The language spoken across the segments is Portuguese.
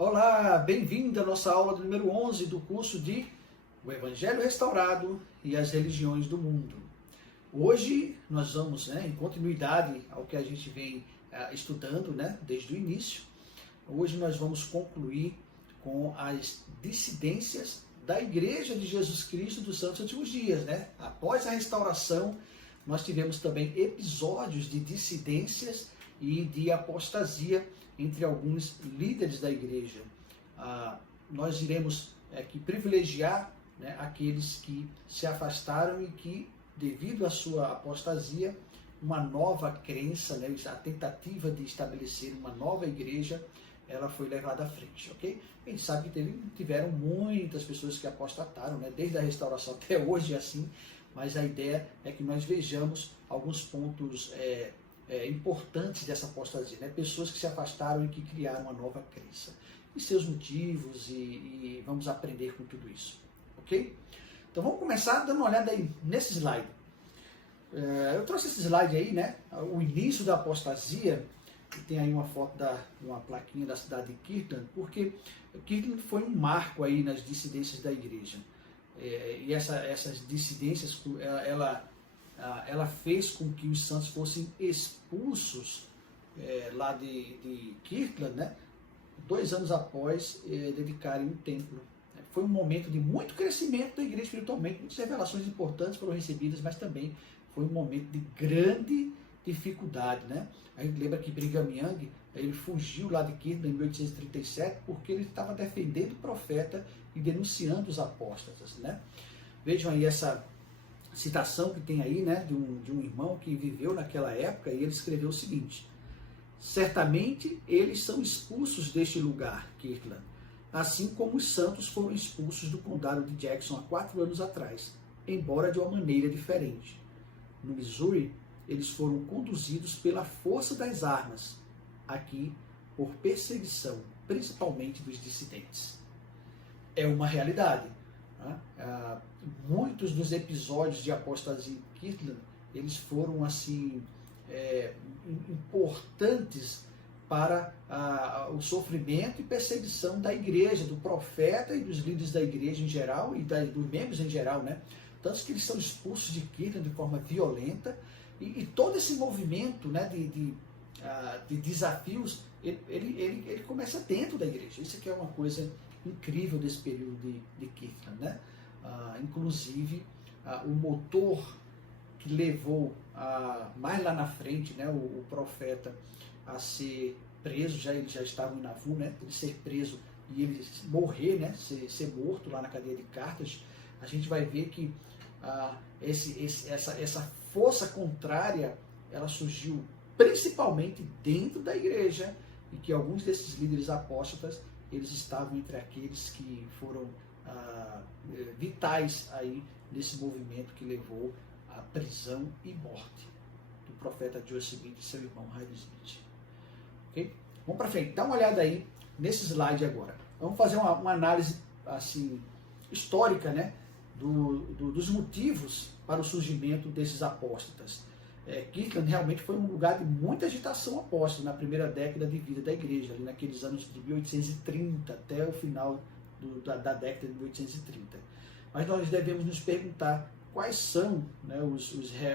Olá, bem-vindo à nossa aula do número 11 do curso de O Evangelho Restaurado e as Religiões do Mundo. Hoje nós vamos, em continuidade ao que a gente vem estudando, desde o início. Hoje nós vamos concluir com as dissidências da Igreja de Jesus Cristo dos Santos Últimos Dias. Após a restauração, nós tivemos também episódios de dissidências e de apostasia entre alguns líderes da igreja. Nós iremos aqui privilegiar aqueles que se afastaram e que, devido à sua apostasia, uma nova crença, a tentativa de estabelecer uma nova igreja, ela foi levada à frente, ok? A gente sabe que tiveram muitas pessoas que apostataram, desde a restauração até hoje assim, mas a ideia é que nós vejamos alguns pontos importantes dessa apostasia, pessoas que se afastaram e que criaram uma nova crença, e seus motivos, e vamos aprender com tudo isso, ok? Então vamos começar dando uma olhada aí nesse slide. Eu trouxe esse slide aí, o início da apostasia, que tem aí uma foto uma plaquinha da cidade de Kirtland, porque Kirtland foi um marco aí nas dissidências da igreja, e essas dissidências, ela fez com que os santos fossem expulsos lá de Kirtland, 2 anos após dedicarem um templo. Foi um momento de muito crescimento da igreja espiritualmente, muitas revelações importantes foram recebidas, mas também foi um momento de grande dificuldade. A gente lembra que Brigham Young, ele fugiu lá de Kirtland em 1837 porque ele estava defendendo o profeta e denunciando os apóstatas. Vejam aí essa citação que tem aí, de um irmão que viveu naquela época, e ele escreveu o seguinte: certamente eles são expulsos deste lugar, Kirtland, assim como os santos foram expulsos do condado de Jackson há 4 anos atrás, embora de uma maneira diferente. No Missouri, eles foram conduzidos pela força das armas, aqui por perseguição, principalmente dos dissidentes. É uma realidade. Muitos dos episódios de apostasia em Kirtland, eles foram assim importantes para o sofrimento e perseguição da igreja, do profeta e dos líderes da igreja em geral e dos membros em geral, Tanto que eles são expulsos de Kirtland de forma violenta, e todo esse movimento de desafios, ele começa dentro da igreja. Isso aqui é uma coisa incrível desse período de Kirtland, Inclusive, o motor que levou mais lá na frente, o profeta a ser preso, ele já estava em Nauvoo, ele ser preso e ele morrer, ser morto lá na cadeia de Carthage. A gente vai ver que essa força contrária, ela surgiu principalmente dentro da igreja, e que alguns desses líderes apóstatas, eles estavam entre aqueles que foram vitais aí nesse movimento que levou à prisão e morte do profeta Joseph Smith e seu irmão Hyde Smith. Okay? Vamos para frente, dá uma olhada aí nesse slide agora. Vamos fazer uma análise assim histórica, dos motivos para o surgimento desses apóstatas. Kirtland realmente foi um lugar de muita agitação apóstata na primeira década de vida da igreja, ali naqueles anos de 1830 até o final da década de 1830. Mas nós devemos nos perguntar quais são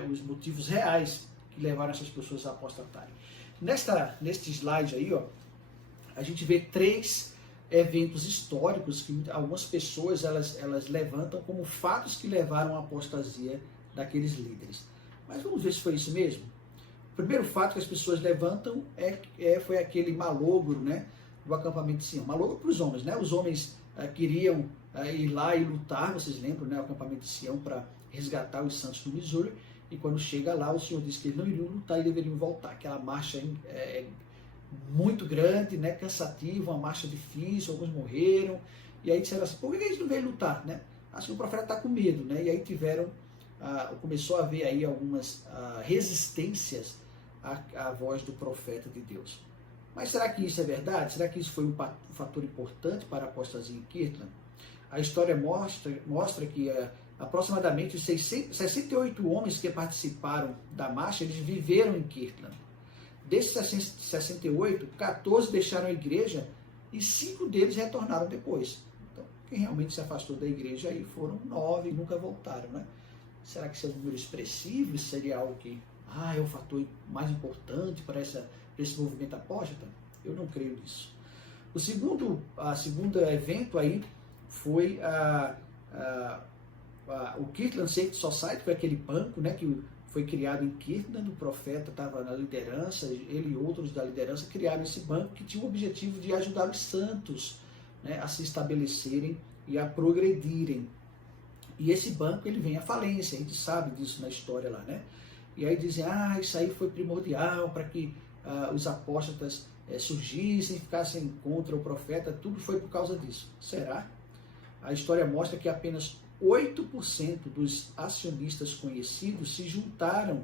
os motivos reais que levaram essas pessoas a apostatarem. Neste slide aí, a gente vê 3 eventos históricos que algumas pessoas elas levantam como fatos que levaram à apostasia daqueles líderes. Mas vamos ver se foi isso mesmo. O primeiro fato que as pessoas levantam foi aquele malogro, do acampamento de Sião. Malogro para os homens, Os homens queriam ir lá e lutar, vocês lembram, o acampamento de Sião, para resgatar os santos do Missouri, e quando chega lá, o Senhor disse que eles não iriam lutar e deveriam voltar. Aquela marcha muito grande, cansativa, uma marcha difícil, alguns morreram, e aí disseram assim: por que eles não veem lutar? Acho que o profeta está com medo, e aí começou a haver aí algumas resistências à voz do profeta de Deus. Mas será que isso é verdade? Será que isso foi um fator importante para a apostasia em Kirtland? A história mostra que aproximadamente 68 homens que participaram da marcha, eles viveram em Kirtland. Desses 68, 14 deixaram a igreja e 5 deles retornaram depois. Então, quem realmente se afastou da igreja aí foram 9 e nunca voltaram, né? Será que esse é um número expressivo? Isso seria algo que é o fator mais importante para esse movimento apóstata? Eu não creio nisso. O segundo evento aí foi o Kirtland Safety Society, foi aquele banco, né, que foi criado em Kirtland, o profeta estava na liderança, ele e outros da liderança criaram esse banco que tinha o objetivo de ajudar os santos, né, a se estabelecerem e a progredirem. E esse banco ele vem à falência, a gente sabe disso na história lá, né? E aí dizem, isso aí foi primordial para que os apóstatas surgissem, ficassem contra o profeta, tudo foi por causa disso. Será? A história mostra que apenas 8% dos acionistas conhecidos se juntaram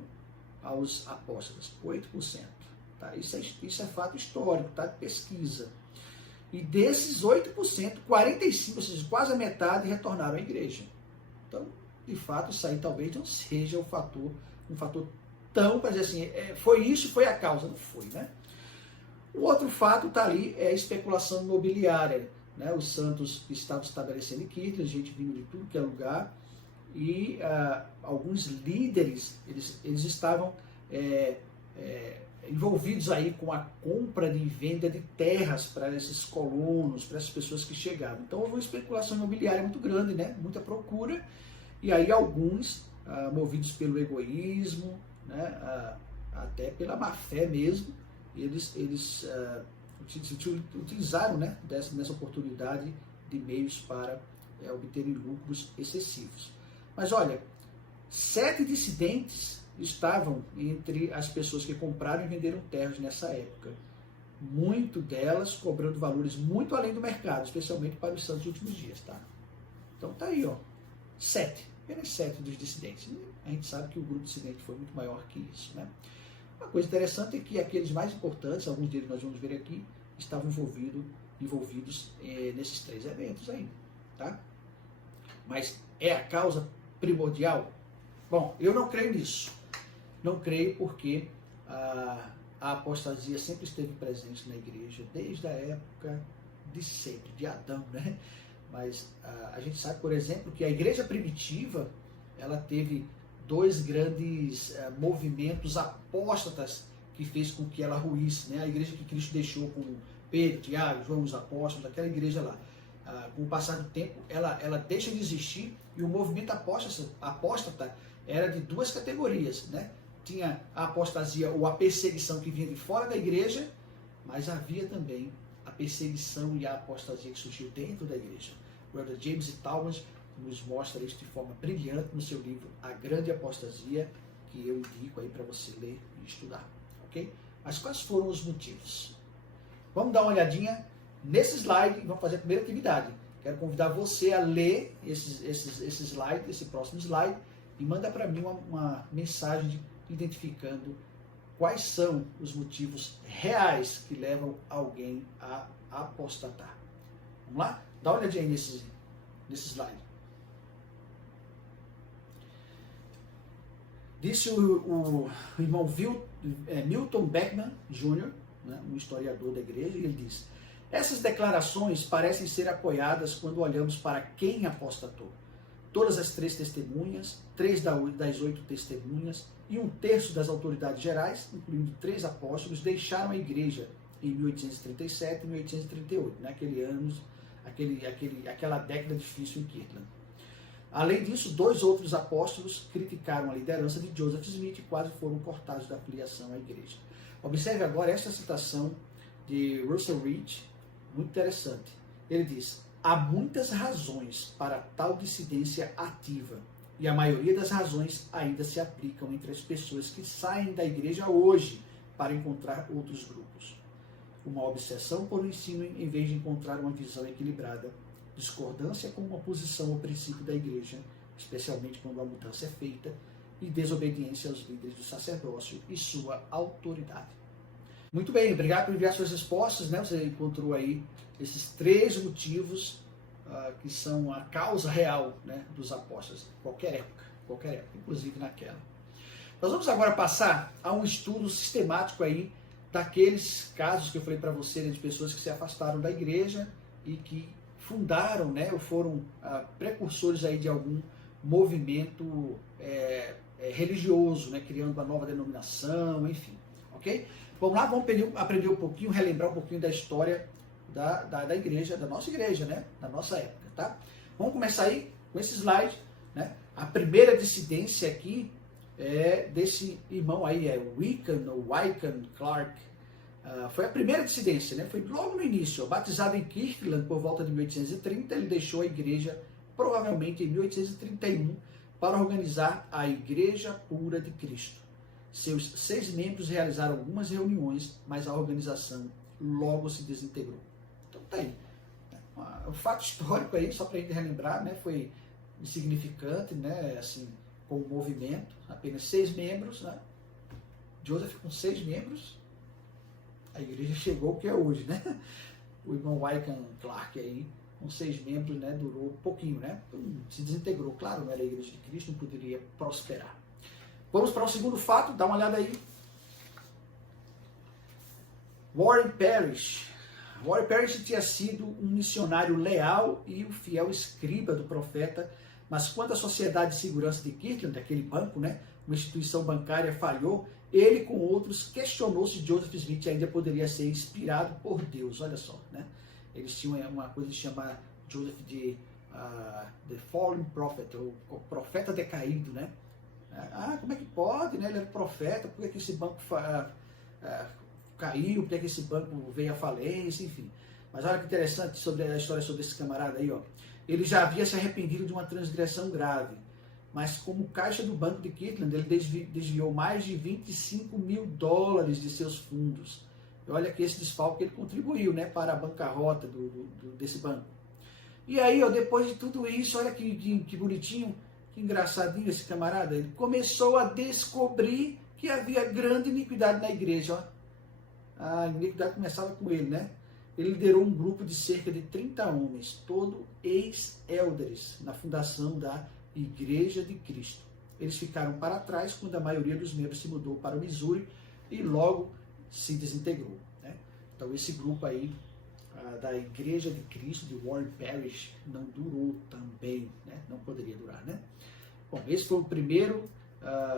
aos apóstolos. 8%. Tá? Isso é fato histórico, tá? Pesquisa. E desses 8%, 45%, ou seja, quase a metade, retornaram à igreja. Então, de fato, isso aí talvez não seja um fator tão, para dizer assim, foi isso, foi a causa. Não foi, né? O outro fato está ali, é a especulação imobiliária. Né? Os santos estavam estabelecendo em Kirtland, a gente vindo de tudo que é lugar, e alguns líderes, eles estavam envolvidos aí com a compra e venda de terras para esses colonos, para essas pessoas que chegavam. Então houve uma especulação imobiliária muito grande, né? Muita procura, e aí alguns, movidos pelo egoísmo, né? Até pela má fé mesmo, eles utilizaram, né, nessa oportunidade de meios para obterem lucros excessivos. Mas olha, 7 dissidentes estavam entre as pessoas que compraram e venderam terras nessa época. Muito delas cobrando valores muito além do mercado, especialmente para os santos últimos dias, tá? Então tá aí, ó, 7, apenas 7 dos dissidentes. A gente sabe que o grupo dissidente foi muito maior que isso, né? Uma coisa interessante é que aqueles mais importantes, alguns deles nós vamos ver aqui, estavam envolvidos nesses 3 eventos aí, tá? Mas é a causa primordial? Bom, eu não creio nisso. Não creio porque a apostasia sempre esteve presente na igreja, desde a época de sempre, de Adão, né? Mas a gente sabe, por exemplo, que a igreja primitiva, ela teve 2 grandes movimentos apóstatas que fez com que ela ruísse, né? A igreja que Cristo deixou com Pedro, Tiago, João, os apóstolos, aquela igreja lá. Com o passar do tempo, ela deixa de existir, e o movimento apóstata era de 2 categorias, né? Tinha a apostasia ou a perseguição que vinha de fora da igreja, mas havia também a perseguição e a apostasia que surgiu dentro da igreja. O Brother James E. Talmage nos mostra isso de forma brilhante no seu livro A Grande Apostasia, que eu indico aí para você ler e estudar, ok? Mas quais foram os motivos? Vamos dar uma olhadinha nesse slide e vamos fazer a primeira atividade. Quero convidar você a ler esse slide, esse próximo slide, e manda para mim uma mensagem identificando quais são os motivos reais que levam alguém a apostatar. Vamos lá? Dá uma olhadinha aí nesse slide. Disse o irmão Milton Beckman Jr., né, um historiador da igreja, e ele diz: essas declarações parecem ser apoiadas quando olhamos para quem apostatou. Todas as 3 testemunhas, 3 das 8 testemunhas e 1/3 das autoridades gerais, incluindo 3 apóstolos, deixaram a igreja em 1837 e 1838, naquele anos, aquela década difícil em Kirtland. Além disso, 2 outros apóstolos criticaram a liderança de Joseph Smith e quase foram cortados da filiação à igreja. Observe agora esta citação de Russell Reed, muito interessante. Ele diz: há muitas razões para tal dissidência ativa, e a maioria das razões ainda se aplicam entre as pessoas que saem da igreja hoje para encontrar outros grupos. Uma obsessão por um ensino em vez de encontrar uma visão equilibrada, discordância com uma posição ao princípio da igreja, especialmente quando a mudança é feita, e desobediência aos líderes do sacerdócio e sua autoridade. Muito bem, obrigado por enviar suas respostas, né? Você encontrou aí esses 3 motivos que são a causa real, né, dos apóstolos, qualquer época, inclusive naquela. Nós vamos agora passar a um estudo sistemático aí daqueles casos que eu falei para você, né, de pessoas que se afastaram da igreja e que fundaram, né, ou foram precursores aí de algum movimento religioso, né, criando uma nova denominação, enfim, ok? Vamos lá, vamos aprender um pouquinho, relembrar um pouquinho da história da igreja, da nossa igreja, né, da nossa época, tá? Vamos começar aí com esse slide, né? A primeira dissidência aqui é desse irmão aí, Wickham Clark. Foi a primeira dissidência, né? Foi logo no início, batizado em Kirtland por volta de 1830, ele deixou a igreja provavelmente em 1831 para organizar a Igreja Pura de Cristo. Seus 6 membros realizaram algumas reuniões, mas a organização logo se desintegrou. Então tá aí. Um fato histórico aí, só para a gente relembrar, né? Foi insignificante, né? Assim, com o movimento, apenas 6 membros, né? Joseph com 6 membros, a igreja chegou ao que é hoje, né? O irmão Wickham Clark aí, com 6 membros, né? Durou pouquinho, né? Então, se desintegrou, claro, não era a igreja de Cristo, não poderia prosperar. Vamos para o segundo fato, dá uma olhada aí. Warren Parrish. Warren Parrish tinha sido um missionário leal e um fiel escriba do profeta, mas quando a Sociedade de Segurança de Kirtland, aquele banco, né, uma instituição bancária, falhou, ele com outros questionou se Joseph Smith ainda poderia ser inspirado por Deus. Olha só, né? Eles tinham uma coisa de chamar Joseph de The Fallen Prophet, ou profeta decaído, né? Como é que pode, né? Ele era profeta, por que esse banco caiu, por que esse banco veio à falência, enfim. Mas olha que interessante sobre a história sobre esse camarada aí, ó. Ele já havia se arrependido de uma transgressão grave, mas como caixa do Banco de Kirtland, ele desviou mais de $25 mil de seus fundos. E olha que esse desfalque ele contribuiu, né, para a bancarrota desse banco. E aí, ó, depois de tudo isso, olha que bonitinho, que engraçadinho esse camarada, ele começou a descobrir que havia grande iniquidade na igreja, ó. A iniquidade começava com ele, né? Ele liderou um grupo de cerca de 30 homens, todos ex-élderes, na fundação da Igreja de Cristo. Eles ficaram para trás quando a maioria dos membros se mudou para o Missouri e logo se desintegrou, né? Então esse grupo aí da Igreja de Cristo, de Warren Parrish, não durou também, né? Não poderia durar, né? Bom, esse foi o primeiro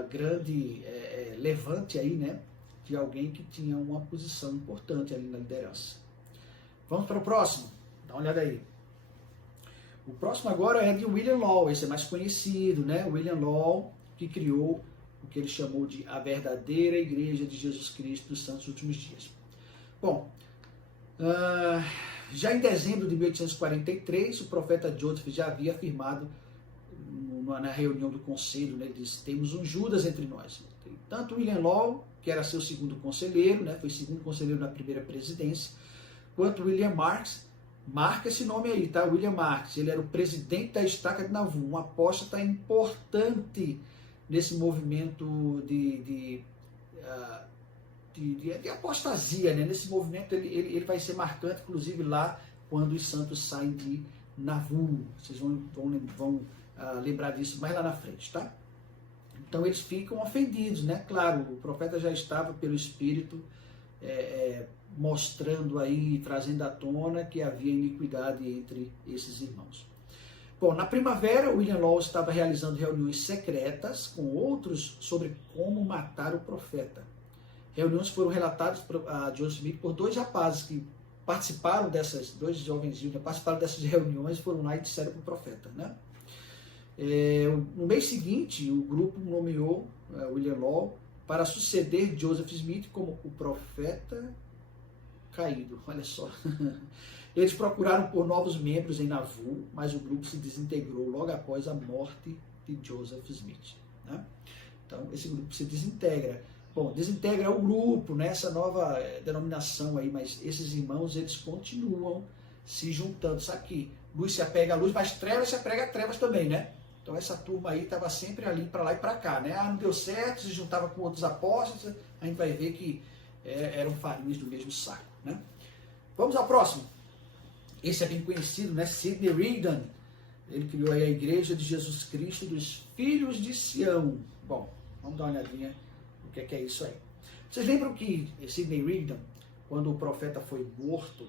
grande levante aí, né? De alguém que tinha uma posição importante ali na liderança. Vamos para o próximo? Dá uma olhada aí. O próximo agora é de William Law, esse é mais conhecido, né? William Law, que criou o que ele chamou de a verdadeira Igreja de Jesus Cristo dos Santos Últimos Dias. Bom, já em dezembro de 1843, o profeta Joseph já havia afirmado na reunião do conselho, né? Ele disse, temos um Judas entre nós. Tanto William Law, que era seu segundo conselheiro, né? Foi segundo conselheiro na primeira presidência, quanto William Marks. Marca esse nome aí, tá? William Marks, ele era o presidente da Estaca de Nauvoo, um apóstata importante nesse movimento de apostasia, né? Nesse movimento ele vai ser marcante, inclusive lá quando os santos saem de Nauvoo. Vocês vão lembrar disso mais lá na frente, tá? Então eles ficam ofendidos, né? Claro, o profeta já estava pelo Espírito mostrando aí, trazendo à tona que havia iniquidade entre esses irmãos. Bom, na primavera, William Law estava realizando reuniões secretas com outros sobre como matar o profeta. Reuniões foram relatadas a Joseph Smith por 2 rapazes que participaram dessas, 2 jovenzinhos, participaram dessas reuniões, foram lá e disseram para o profeta, né? No mês seguinte, o grupo nomeou William Law para suceder Joseph Smith como o profeta caído, olha só. Eles procuraram por novos membros em Nauvoo, mas o grupo se desintegrou logo após a morte de Joseph Smith, né? Então, esse grupo se desintegra. Bom, desintegra o grupo, né? Essa nova denominação aí, mas esses irmãos, eles continuam se juntando. Sabe que luz se apega à luz, mas trevas se apega a trevas também, né? Então, essa turma aí estava sempre ali para lá e para cá, né? Não deu certo, se juntava com outros apóstolos, a gente vai ver que eram farinhas do mesmo saco, né? Vamos ao próximo. Esse é bem conhecido, né? Sidney Rigdon. Ele criou aí a Igreja de Jesus Cristo dos Filhos de Sião. Bom, vamos dar uma olhadinha no que é isso aí. Vocês lembram que Sidney Rigdon, quando o profeta foi morto,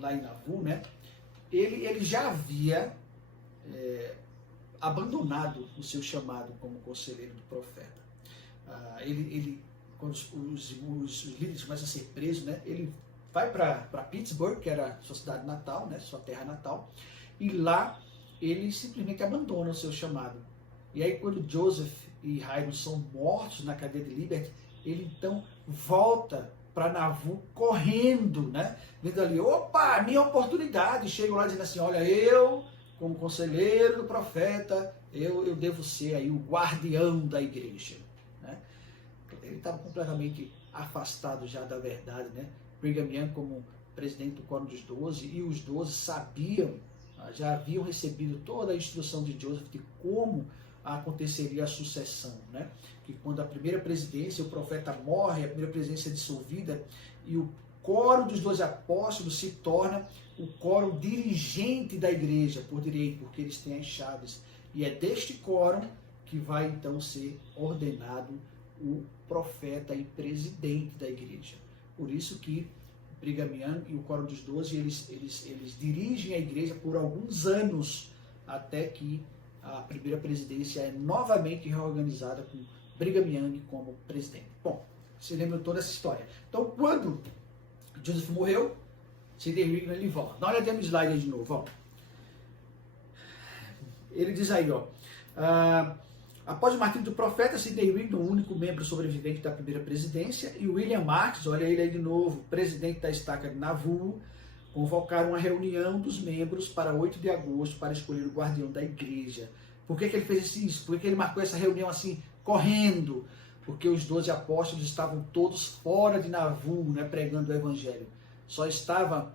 lá em Nauvoo, né, ele já havia abandonado o seu chamado como conselheiro do profeta. Quando os líderes começam a ser presos, né, ele vai para Pittsburgh, que era sua cidade natal, né, sua terra natal, e lá ele simplesmente abandona o seu chamado. E aí quando Joseph e Hiram são mortos na cadeia de Liberty, ele então volta para Nauvoo correndo, né, vendo ali, opa, minha oportunidade. Chego lá dizendo assim, olha, eu, como conselheiro do profeta, eu devo ser aí o guardião da igreja. Né? Ele estava completamente afastado já da verdade, né? Brigham Young como presidente do Quórum dos 12, e os 12 sabiam, já haviam recebido toda a instrução de Joseph de como aconteceria a sucessão, né? Que quando a primeira presidência, o profeta morre, a primeira presidência é dissolvida, e o Quórum dos 12 apóstolos se torna o quórum dirigente da igreja, por direito, porque eles têm as chaves. E é deste quórum que vai então ser ordenado o profeta e presidente da igreja. Por isso que Brigham Young e o Quórum dos 12, eles dirigem a igreja por alguns anos, até que a primeira presidência é novamente reorganizada com Brigham Young como presidente. Bom, você lembra toda essa história. Então, quando Joseph morreu, Sidney Rigdon, ele volta. Dá uma olhadinha no slide aí de novo. Ó. Ele diz aí, ó, após o martírio do profeta, Sidney Rigdon, o único membro sobrevivente da primeira presidência, e William Marks, olha ele aí de novo, presidente da estaca de Nauvoo, convocaram uma reunião dos membros para 8 de agosto para escolher o guardião da igreja. Por que ele fez isso? Por que ele marcou essa reunião assim, correndo? Porque os 12 apóstolos estavam todos fora de Nauvoo, né, pregando o evangelho. Só estava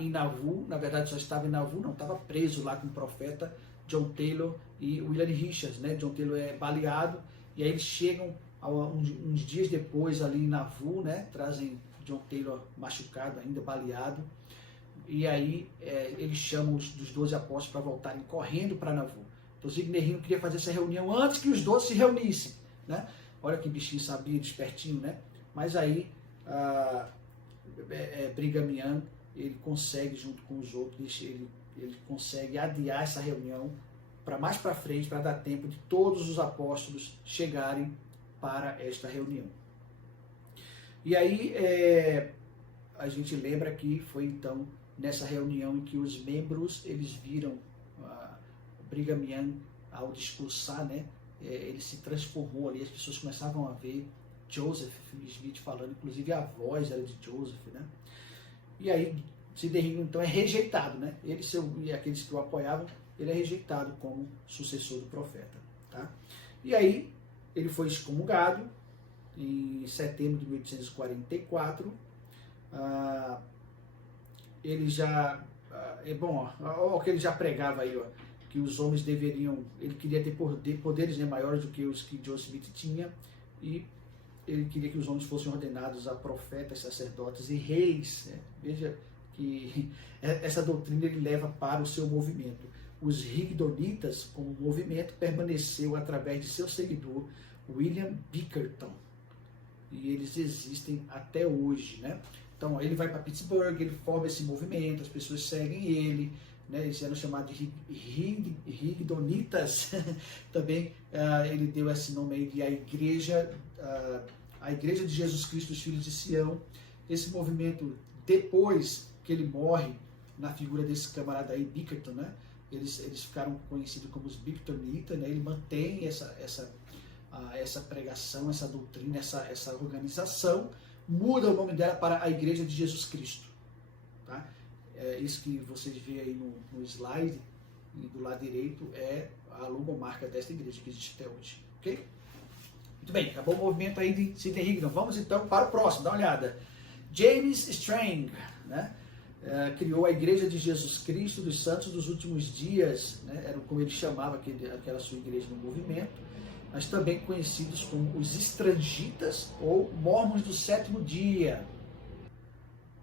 em Nauvoo, na verdade só estava em Nauvoo, não, estava preso lá com o profeta John Taylor e William Richards, né? John Taylor é baleado, e aí eles chegam uns dias depois ali em Nauvoo, né? Trazem John Taylor machucado, ainda baleado, e aí eles chamam dos 12 apóstolos para voltarem correndo para Nauvoo. Então Sidney Rigdon queria fazer essa reunião antes que os 12 se reunissem, né? Olha que bichinho sabia, espertinho, né? Mas aí Brigham Young, ele consegue, junto com os outros, ele consegue adiar essa reunião para mais para frente, para dar tempo de todos os apóstolos chegarem para esta reunião. E aí a gente lembra que foi então nessa reunião em que os membros, eles viram Brigham Young, ao discursar, né, ele se transformou ali, as pessoas começavam a ver Joseph Smith falando, inclusive a voz era de Joseph, né? E aí Sidney Rigdon então é rejeitado, né? Ele e aqueles que o apoiavam, ele é rejeitado como sucessor do profeta, tá? E aí ele foi excomungado em setembro de 1844. Ele já o que ele já pregava aí, ó, que os homens deveriam, ele queria ter poderes, né, maiores do que os que Joseph Smith tinha, e ele queria que os homens fossem ordenados a profetas, sacerdotes e reis, né? Veja que essa doutrina ele leva para o seu movimento. Os Rigdonitas, como movimento, permaneceu através de seu seguidor, William Bickerton, e eles existem até hoje, né? Então ele vai para Pittsburgh, ele forma esse movimento, as pessoas seguem ele, né? Eles eram chamados de Rigdonitas. Também ele deu esse nome aí de a Igreja de Jesus Cristo dos Filhos de Sião. Esse movimento, depois que ele morre, na figura desse camarada aí, Bickerton, né? Eles ficaram conhecidos como os Bickertonitas, né? Ele mantém essa pregação, essa doutrina, essa organização, muda o nome dela para a Igreja de Jesus Cristo, tá? Isso que vocês veem aí no slide, e do lado direito, é a logomarca desta igreja que existe até hoje, ok? Muito bem, acabou o movimento aí de Sidney Rigdon. Vamos então para o próximo, dá uma olhada. James Strang, né? Criou a Igreja de Jesus Cristo dos Santos dos Últimos Dias, né? Era como ele chamava aquela sua igreja no movimento, mas também conhecidos como os Estrangitas ou Mormons do Sétimo Dia.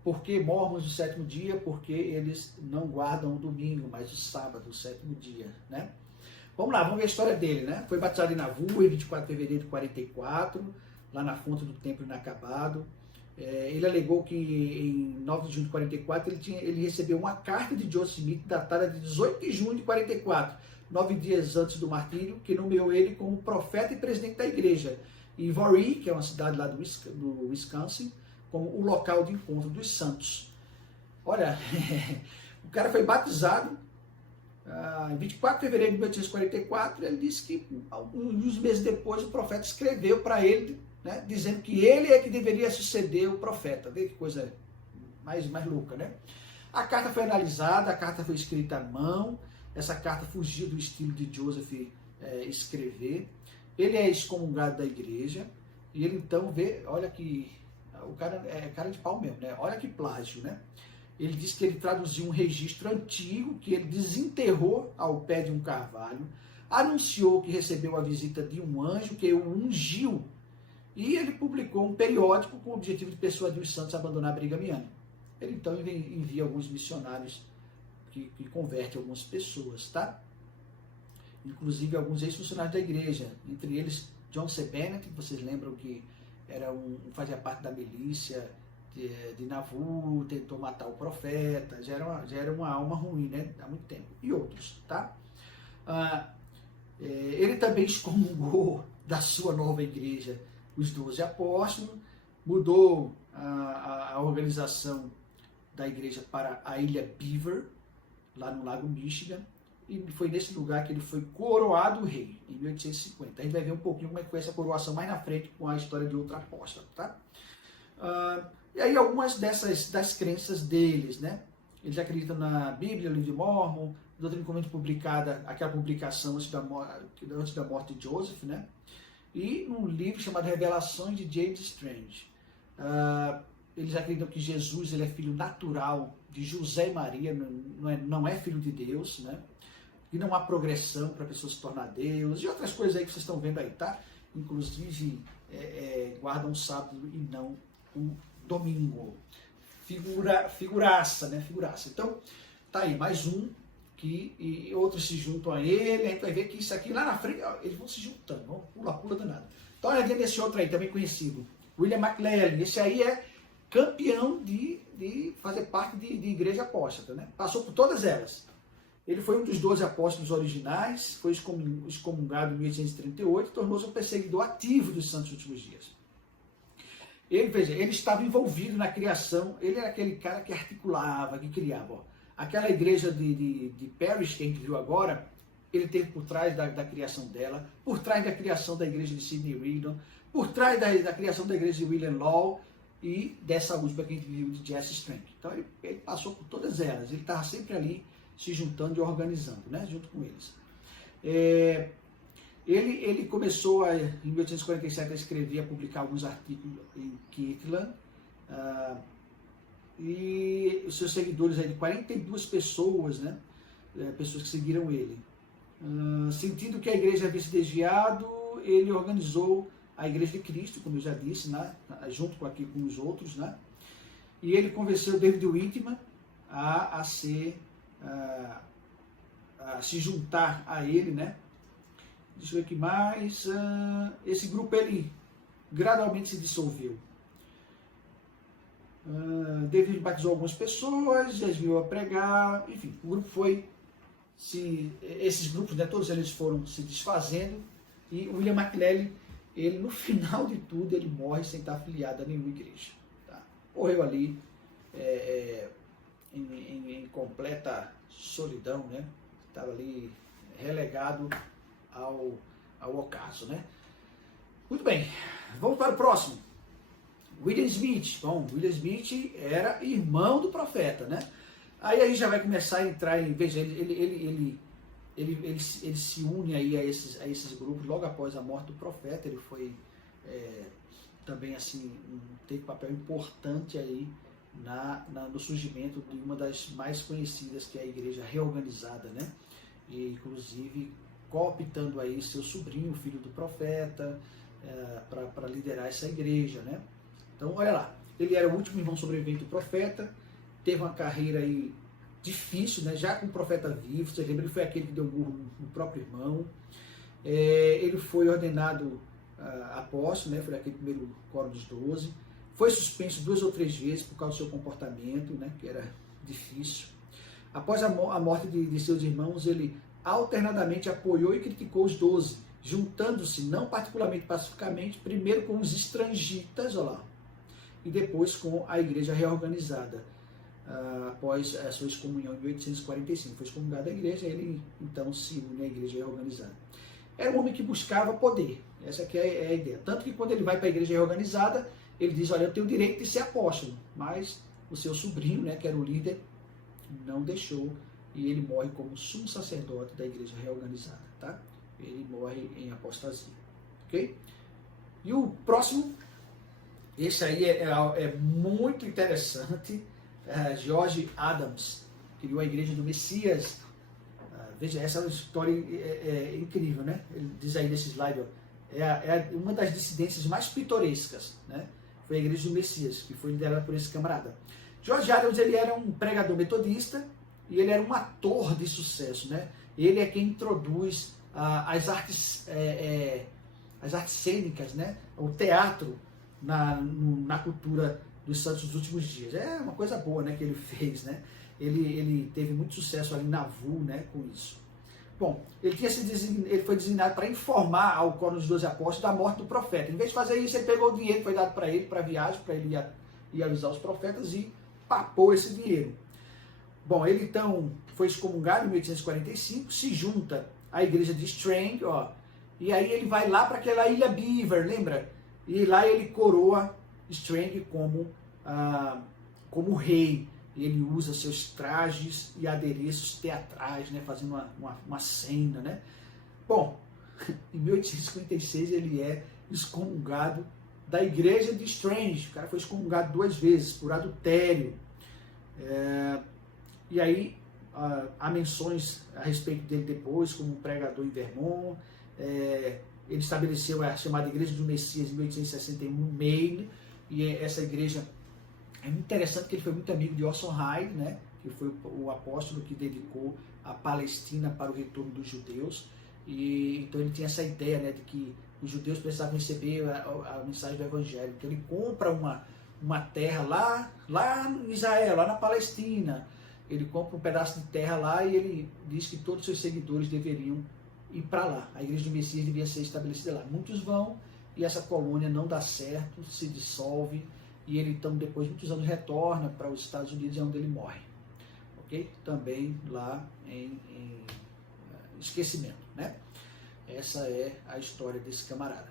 Por que Mormons do Sétimo Dia? Porque eles não guardam o domingo, mas o sábado, o sétimo dia, né? Vamos lá, vamos ver a história dele, né? Foi batizado em Nauvoo em 24 de fevereiro de 44, lá na fonte do templo inacabado. Ele alegou que em 9 de junho de 44 ele recebeu uma carta de Joseph Smith datada de 18 de junho de 44, 9 dias antes do martírio, que nomeou ele como profeta e presidente da igreja. E Voorhees, que é uma cidade lá do Wisconsin, como o local de encontro dos santos. Olha, o cara foi batizado em 24 de fevereiro de 1844. Ele disse que alguns meses depois o profeta escreveu para ele, né, dizendo que ele é que deveria suceder o profeta. Vê que coisa mais louca, né? A carta foi analisada, a carta foi escrita à mão. Essa carta fugiu do estilo de Joseph escrever. Ele é excomungado da igreja. E ele então vê, olha que o cara é cara de pau mesmo, né? Olha que plágio, né? Ele diz que ele traduziu um registro antigo que ele desenterrou ao pé de um carvalho, anunciou que recebeu a visita de um anjo que o ungiu, e ele publicou um periódico com o objetivo de persuadir os santos a abandonar a Brighamiana. Ele então envia alguns missionários que convertem algumas pessoas, tá? Inclusive alguns ex-funcionários da igreja, entre eles John C. Bennett, que vocês lembram que fazia parte da milícia de Nauvoo, tentou matar o profeta, já era uma alma ruim, né, há muito tempo, e outros, tá? Ele também excomungou da sua nova igreja os 12 apóstolos, mudou a organização da igreja para a ilha Beaver, lá no Lago Michigan, e foi nesse lugar que ele foi coroado rei, em 1850. A gente vai ver um pouquinho como é que foi essa coroação mais na frente com a história de outro apóstolo, tá? E aí algumas das crenças deles, né? Eles acreditam na Bíblia, livro de Mormon, doutrina comumente publicada, aquela publicação antes da morte de Joseph, né? E num livro chamado Revelações de James Strange. Eles acreditam que Jesus ele é filho natural de José e Maria, não é filho de Deus, né? E não há progressão para a pessoa se tornar Deus, e outras coisas aí que vocês estão vendo aí, tá? Inclusive, guardam o sábado e não o domingo. Figuraça, né? Figuraça. Então, tá aí, mais um, e outros se juntam a ele, a gente vai ver que isso aqui lá na frente, ó, eles vão se juntando, ó, pula danado. Então, olha desse outro aí, também conhecido, William McLellin. Esse aí é campeão de fazer parte de igreja apóstata, né? Passou por todas elas. Ele foi um dos 12 apóstolos originais, foi excomungado em 1838 e tornou-se um perseguidor ativo dos santos últimos dias. Ele estava envolvido na criação, ele era aquele cara que articulava, que criava. Ó. Aquela igreja de Paris que a gente viu agora, ele teve por trás da criação dela, por trás da criação da igreja de Sidney Rigdon, por trás da criação da igreja de William Law e dessa última que a gente viu de Jesse Strange. Então ele passou por todas elas, ele estava sempre ali se juntando e organizando, né, junto com eles. Ele começou, em 1847, a escrever, a publicar alguns artigos em Kirtland, e os seus seguidores, aí, de 42 pessoas, né, pessoas que seguiram ele. Sentindo que a igreja havia se desviado, ele organizou a Igreja de Cristo, como eu já disse, né, junto com os outros, né, e ele convenceu David Whitman a se juntar a ele, né? Deixa eu ver aqui mais. Esse grupo ele gradualmente se dissolveu. David batizou algumas pessoas, já viu a pregar, enfim, o grupo esses grupos, né, todos eles foram se desfazendo, e William McLellin, ele no final de tudo, ele morre sem estar afiliado a nenhuma igreja. Tá? Morreu ali em completa solidão, né? Estava ali relegado ao ocaso, né? Muito bem, vamos para o próximo. William Smith. Bom, William Smith era irmão do profeta, né? Aí a gente já vai começar a entrar em... Veja, ele se une aí a esses grupos logo após a morte do profeta. Ele foi também, assim, teve um papel importante aí no surgimento de uma das mais conhecidas, que é a Igreja Reorganizada, né? E, inclusive, cooptando aí seu sobrinho, filho do profeta, para liderar essa igreja, né? Então, olha lá, ele era o último irmão sobrevivente do profeta, teve uma carreira aí difícil, né? Já com o profeta vivo. Você lembra, ele foi aquele que deu burro no próprio irmão. Ele foi ordenado apóstolo, né? Foi aquele primeiro quórum dos 12. Foi suspenso 2 ou 3 vezes por causa do seu comportamento, né? Que era difícil. Após a morte de seus irmãos, ele alternadamente apoiou e criticou os 12, juntando-se, não particularmente pacificamente, primeiro com os estrangitas, olha lá, e depois com a igreja reorganizada, após a sua excomunhão em 1845. Foi excomungada a igreja, ele então se une à igreja reorganizada. Era um homem que buscava poder, essa aqui é a ideia. Tanto que quando ele vai para a igreja reorganizada, ele diz, olha, eu tenho o direito de ser apóstolo, mas o seu sobrinho, né, que era o líder, não deixou, e ele morre como sumo sacerdote da igreja reorganizada, tá? Ele morre em apostasia, ok? E o próximo, esse aí é muito interessante, George Adams, criou a Igreja do Messias. Veja, essa é uma história incrível, né? Ele diz aí nesse slide, ó, é uma das dissidências mais pitorescas, né? Foi a Igreja do Messias, que foi liderada por esse camarada. George Adams, ele era um pregador metodista e ele era um ator de sucesso, né? Ele é quem introduz as artes cênicas, né? O teatro na cultura dos santos dos últimos dias. É uma coisa boa, né, que ele fez, né? Ele teve muito sucesso ali na VU, né, com isso. Bom, ele foi designado para informar ao coro dos 12 apóstolos da morte do profeta. Em vez de fazer isso, ele pegou o dinheiro que foi dado para ele, para a viagem, para ele ir avisar os profetas, e papou esse dinheiro. Bom, ele então foi excomungado em 1845, se junta à igreja de Strang, ó, e aí ele vai lá para aquela ilha Beaver, lembra? E lá ele coroa Strang como rei. Ele usa seus trajes e adereços teatrais, né, fazendo uma cena, né? Bom, em 1856 ele é excomungado da igreja de Strange. O cara foi excomungado 2 vezes por adultério. E aí há menções a respeito dele depois, como um pregador em Vermont. Ele estabeleceu a chamada Igreja do Messias em 1861 no Maine, e essa igreja é muito interessante que ele foi muito amigo de Orson Hyde, né, que foi o apóstolo que dedicou a Palestina para o retorno dos judeus, e então ele tinha essa ideia, né, de que os judeus precisavam receber a mensagem do evangelho. Então ele compra uma terra lá em Israel, lá na Palestina. Ele compra um pedaço de terra lá e ele diz que todos os seus seguidores deveriam ir para lá. A igreja do Messias devia ser estabelecida lá. Muitos vão e essa colônia não dá certo, se dissolve, e ele então depois de muitos anos retorna para os Estados Unidos, é onde ele morre. Ok? Também lá em esquecimento, né? Essa é a história desse camarada.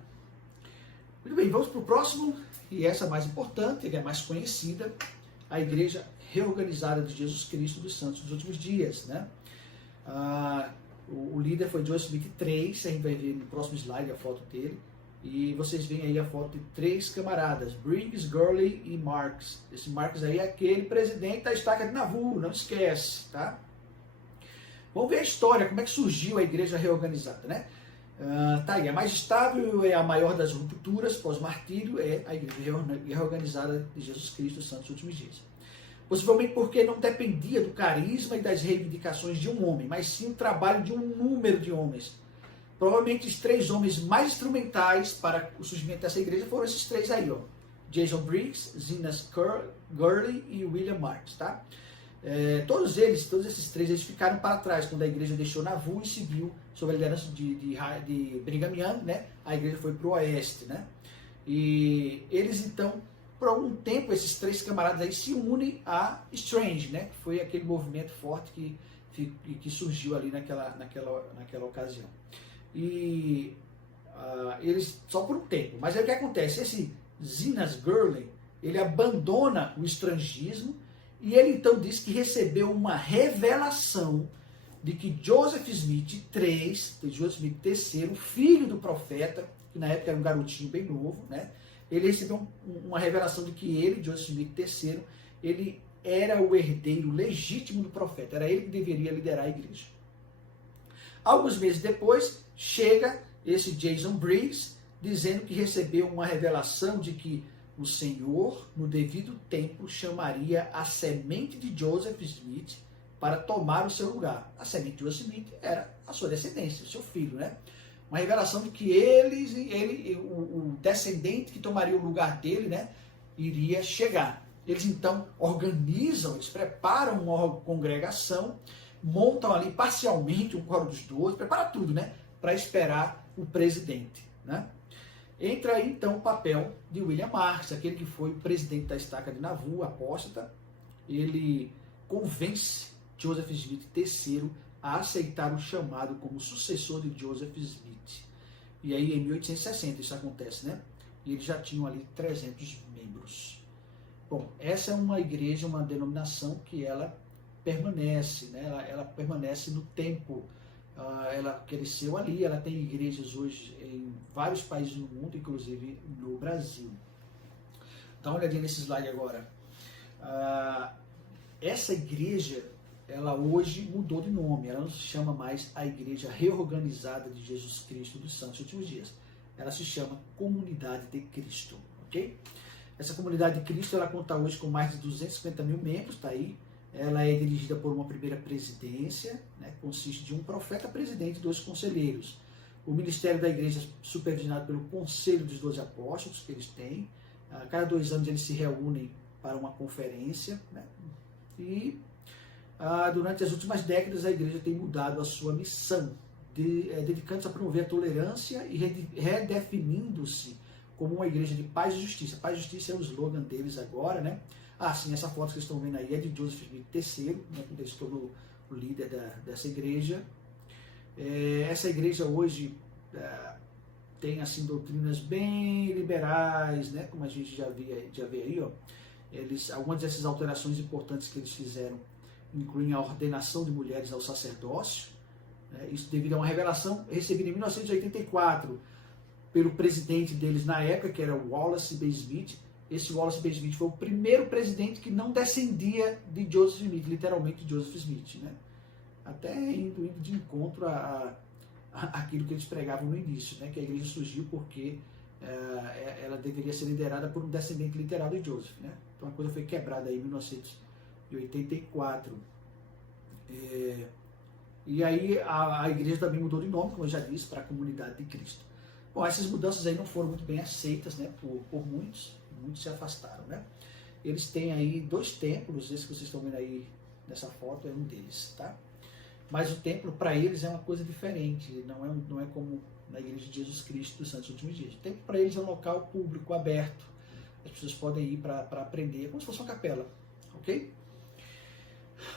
Muito bem, vamos para o próximo, e essa mais importante, que é mais conhecida, a Igreja Reorganizada de Jesus Cristo dos Santos dos Últimos Dias, né? O líder foi Joseph Smith III, a gente vai ver no próximo slide a foto dele, e vocês veem aí a foto de 3 camaradas, Briggs, Gurley e Marks. Esse Marks aí é aquele presidente da estaca de Nauvoo, não esquece, tá? Vamos ver a história, como é que surgiu a Igreja Reorganizada, né? Tá aí, a mais estável é a maior das rupturas pós-martírio, é a Igreja Reorganizada de Jesus Cristo dos Santos dos Últimos Dias. Possivelmente porque não dependia do carisma e das reivindicações de um homem, mas sim o trabalho de um número de homens. Provavelmente os 3 homens mais instrumentais para o surgimento dessa igreja foram esses 3 aí, ó. Jason Briggs, Zenas Gurley e William Marks, tá? Todos esses 3, eles ficaram para trás quando a igreja deixou Nauvoo e seguiu sob a liderança de Brigham Young, né? A igreja foi para o oeste, né? E eles então, por algum tempo, esses 3 camaradas aí se unem a Strange, né? Que foi aquele movimento forte que surgiu ali naquela ocasião. E eles só por um tempo. Mas aí o que acontece? Esse Zenas Gurley, ele abandona o estrangismo e ele então diz que recebeu uma revelação de que Joseph Smith III, filho do profeta, que na época era um garotinho bem novo, né? Ele recebeu uma revelação de que ele, Joseph Smith III, ele era o herdeiro legítimo do profeta, era ele que deveria liderar a igreja. Alguns meses depois, chega esse Jason Briggs, dizendo que recebeu uma revelação de que o Senhor, no devido tempo, chamaria a semente de Joseph Smith, para tomar o seu lugar. A semente de Joseph Smith era a sua descendência, o seu filho, né? Uma revelação de que o descendente que tomaria o lugar dele, né, iria chegar. Eles então organizam, eles preparam uma congregação, montam ali parcialmente o Quórum dos 12, prepara tudo, né, para esperar o presidente, né? Entra aí então o papel de William Marks, aquele que foi o presidente da Estaca de Nauvoo, apóstata. Ele convence Joseph Smith III a aceitar o chamado como sucessor de Joseph Smith. E aí em 1860 isso acontece, né? E eles já tinham ali 300 membros. Bom, essa é uma igreja, uma denominação que ela permanece, né? Ela permanece no tempo. Ela cresceu ali, ela tem igrejas hoje em vários países no mundo, inclusive no Brasil. Dá uma olhadinha nesse slide agora. Essa igreja, ela hoje mudou de nome, ela não se chama mais a Igreja Reorganizada de Jesus Cristo dos Santos Últimos Dias. Ela se chama Comunidade de Cristo, ok? Essa Comunidade de Cristo, ela conta hoje com mais de 250 mil membros, tá aí. Ela é dirigida por uma primeira presidência, né, consiste de um profeta-presidente e 2 conselheiros. O ministério da igreja é supervisionado pelo Conselho dos 12 Apóstolos, que eles têm. A cada 2 anos eles se reúnem para uma conferência, né, e durante as últimas décadas a igreja tem mudado a sua missão, dedicando-se a promover a tolerância e redefinindo-se como uma igreja de paz e justiça. Paz e justiça é o slogan deles agora, né? Sim, essa foto que vocês estão vendo aí é de Joseph Smith III, né, quando ele se tornou o líder dessa igreja. Essa igreja hoje tem assim doutrinas bem liberais, né, como a gente já vê aí, ó. Algumas dessas alterações importantes que eles fizeram incluem a ordenação de mulheres ao sacerdócio, né, isso devido a uma revelação recebida em 1984 pelo presidente deles na época, que era Wallace B. Smith. Esse Wallace B. Smith foi o primeiro presidente que não descendia de Joseph Smith, literalmente de Joseph Smith, né? Até indo de encontro àquilo que eles pregavam no início, né? Que a igreja surgiu porque ela deveria ser liderada por um descendente literal de Joseph, né? Então a coisa foi quebrada aí em 1984. E aí a igreja também mudou de nome, como eu já disse, para a Comunidade de Cristo. Bom, essas mudanças aí não foram muito bem aceitas, né, por muitos se afastaram, né? Eles têm aí 2 templos, esse que vocês estão vendo aí nessa foto é um deles, tá? Mas o templo para eles é uma coisa diferente, não é como na Igreja de Jesus Cristo dos Santos Últimos Dias. O templo para eles é um local público, aberto, as pessoas podem ir para aprender, como se fosse uma capela, ok?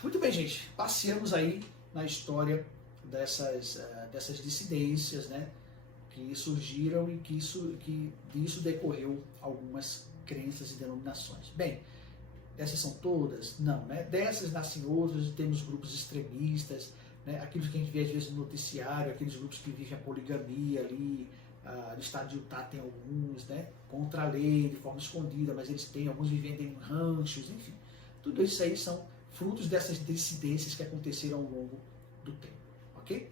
Muito bem, gente, passeamos aí na história dessas dissidências, né, que surgiram e que disso decorreu algumas crenças e denominações. Bem, essas são todas? Não, né? Dessas nascem outras e temos grupos extremistas, né? Aqueles que a gente vê às vezes no noticiário, aqueles grupos que vivem a poligamia ali, no estado de Utah tem alguns, né? Contra a lei, de forma escondida, mas eles têm, alguns vivendo em ranchos, enfim. Tudo isso aí são frutos dessas dissidências que aconteceram ao longo do tempo, ok?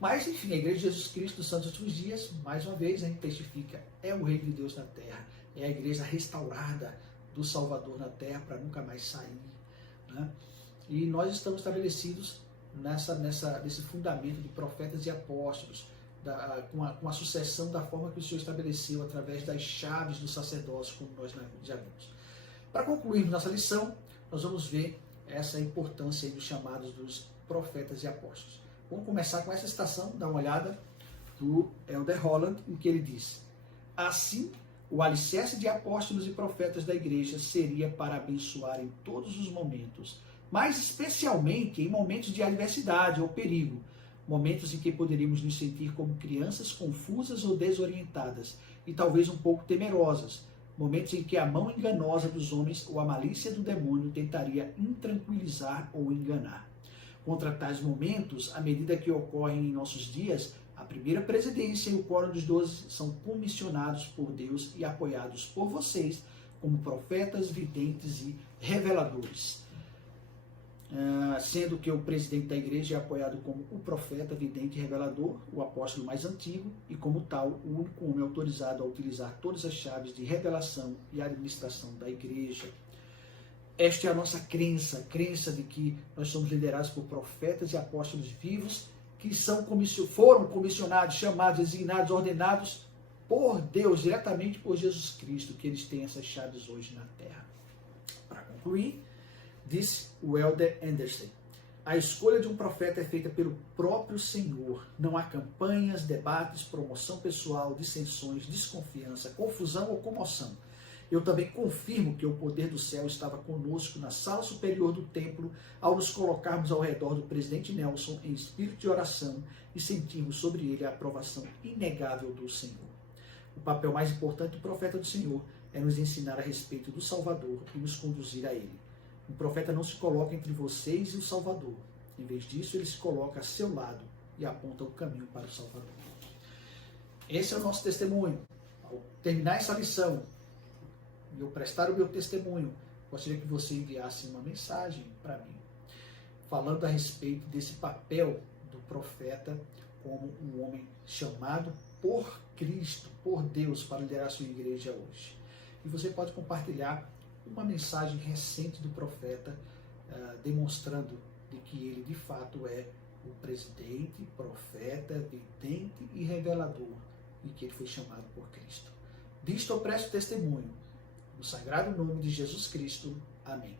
Mas, enfim, a Igreja de Jesus Cristo dos Santos Últimos Dias, mais uma vez, a gente testifica, é o Reino de Deus na Terra, é a Igreja restaurada do Salvador na Terra para nunca mais sair, né? E nós estamos estabelecidos nesse fundamento de profetas e apóstolos, com a sucessão da forma que o Senhor estabeleceu através das chaves do sacerdócio, como nós já vimos. Para concluir nossa lição, nós vamos ver essa importância aí dos chamados dos profetas e apóstolos. Vamos começar com essa citação, dá uma olhada, do Elder Holland, em que ele diz: assim, o alicerce de apóstolos e profetas da igreja seria para abençoar em todos os momentos, mas especialmente em momentos de adversidade ou perigo, momentos em que poderíamos nos sentir como crianças confusas ou desorientadas, e talvez um pouco temerosas, momentos em que a mão enganosa dos homens ou a malícia do demônio tentaria intranquilizar ou enganar. Contra tais momentos, à medida que ocorrem em nossos dias, a primeira presidência e o Quórum dos 12 são comissionados por Deus e apoiados por vocês como profetas, videntes e reveladores. Sendo que o presidente da igreja é apoiado como o profeta, vidente e revelador, o apóstolo mais antigo, e como tal, o único homem autorizado a utilizar todas as chaves de revelação e administração da igreja. Esta é a nossa crença, crença de que nós somos liderados por profetas e apóstolos vivos que foram comissionados, chamados, designados, ordenados por Deus, diretamente por Jesus Cristo, que eles têm essas chaves hoje na terra. Para concluir, disse o Elder Anderson: a escolha de um profeta é feita pelo próprio Senhor. Não há campanhas, debates, promoção pessoal, dissensões, desconfiança, confusão ou comoção. Eu também confirmo que o poder do céu estava conosco na sala superior do templo ao nos colocarmos ao redor do presidente Nelson em espírito de oração e sentirmos sobre ele a aprovação inegável do Senhor. O papel mais importante do profeta do Senhor é nos ensinar a respeito do Salvador e nos conduzir a ele. Um profeta não se coloca entre vocês e o Salvador. Em vez disso, ele se coloca a seu lado e aponta o caminho para o Salvador. Esse é o nosso testemunho. Ao terminar essa lição, e eu prestar o meu testemunho, gostaria que você enviasse uma mensagem para mim, falando a respeito desse papel do profeta como um homem chamado por Cristo, por Deus, para liderar a sua igreja hoje. E você pode compartilhar uma mensagem recente do profeta, demonstrando de que ele de fato é o presidente, profeta, vidente e revelador, e que ele foi chamado por Cristo. Disto eu presto testemunho. No sagrado nome de Jesus Cristo. Amém.